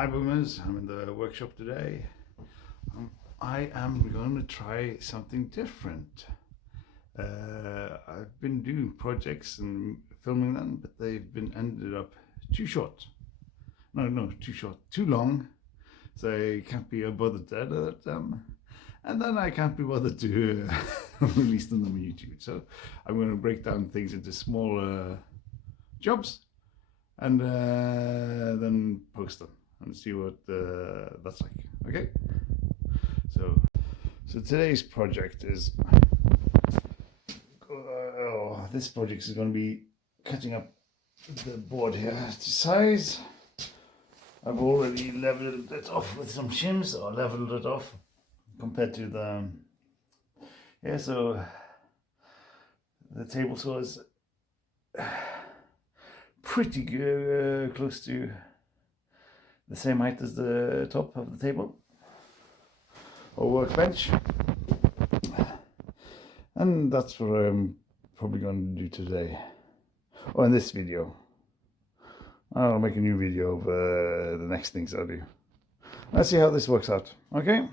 Hi boomers, I'm in the workshop today. I am going to try something different. I've been doing projects and filming them, but they've been ended up too short. No, too short, too long. So I can't be bothered to edit them. And then I can't be bothered to release them on YouTube. So I'm going to break down things into smaller jobs and then post them and see what that's like. Okay, so today's project is this project is going to be cutting up the board here to size. I've already leveled it off with some shims, or leveled it off compared to the so the table saw is pretty close to the same height as the top of the table or workbench, and that's what I'm probably going to do today, or in this video. I'll make a new video of the next things I'll do. Let's see how this works out. Okay.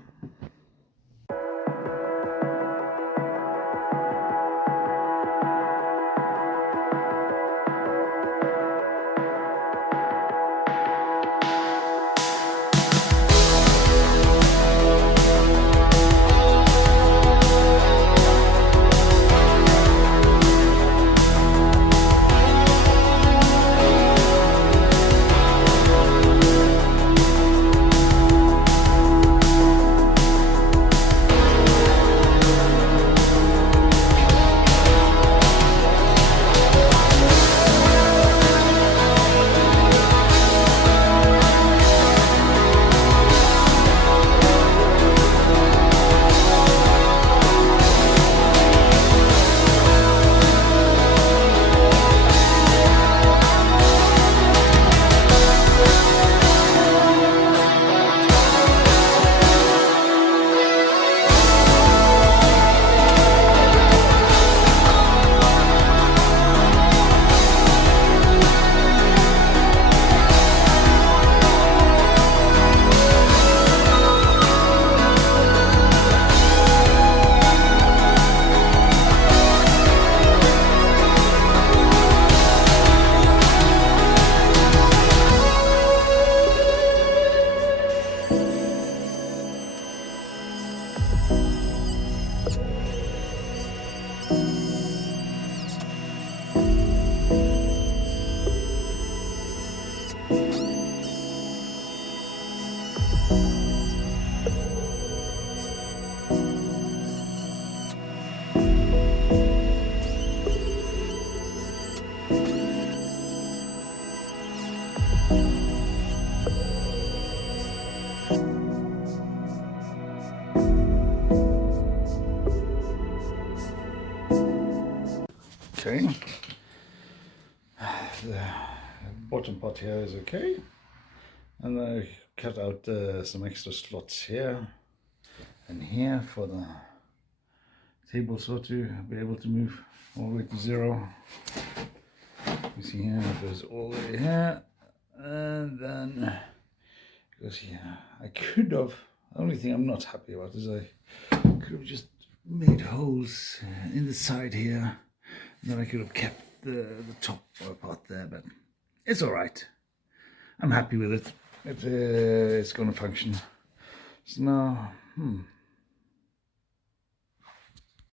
Okay, the bottom part here is okay, and I cut out some extra slots here and here for the table saw to be able to move all the way to 0. You see here it goes all the way here, and then it goes here. I could have, the only thing I'm not happy about is I could have just made holes in the side here. Then I could have kept the top part there, but it's all right. I'm happy with it. It's going to function. So now,